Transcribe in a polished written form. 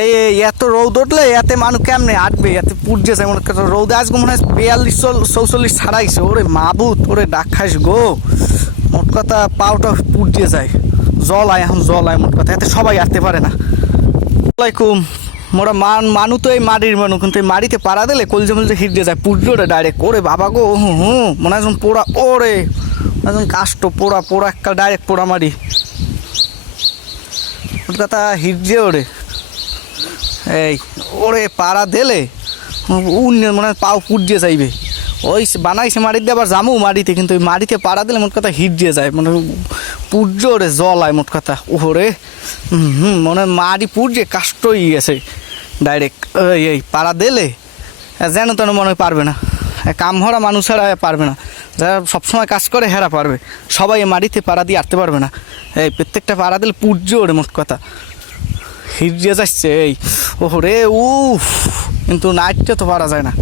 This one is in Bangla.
এই এই এত রৌদ উঠলে এতে মানুষ কেমনে আটবে, এতে পুড়ছে যায় মনে করছে রৌদে আজকে মনে হয় 42-44 ছাড়াইছে। ওরে মাবুত, ওরে ডাক খাইস গো, মোট কথা পাওটা পুড়ছে যায়, জল আয় এখন জল আয়, মোট কথা এতে সবাই আটতে পারে না। আসসালামাইকুম। মোরা মানু তো এই মাটির মানুষ, কিন্তু এই মাটিতে পাড়া দিলে কলজে মলজে হিট দিয়ে যায়, পুড়ছে ওরে ডাইরেক্ট। ওরে বাবা গো, মনে হয় পোড়া, ওরে মনে হয় কাষ্ট পোড়া পোড়া একটা ডাইরেক্ট পোড়া মারি, মোট কথা হিট দিয়ে ওরে। এই ওরে পাড়া দিলে মনে হয় পাও পুড়িয়ে যাইবে। ওই বানাইছে মাটিতে, আবার জামু মাটিতে, কিন্তু ওই মাটিতে পাড়া দিলে মোট কথা হিট দিয়ে যায়, মানে পুড়ছে ওরে জল আয় মোট কথা। ওরে মনে হয় মাটি পুড়ছে কাষ্টই গেছে ডাইরেক্ট। এই পাড়া দিলে যেন তেন মনে হয় পারবে না, কাম হরা মানুষেরা পারবে না, যারা সবসময় কাজ করে হেরা পারবে, সবাই মাটিতে পাড়া দিয়ে আটতে পারবে না। এই প্রত্যেকটা পাড়া দিলে পুড়ছে ওরে মোট কথা, হিট দিয়ে যাচ্ছে। এই ওরে কিন্তু নাইটটা তো পারা যায় না।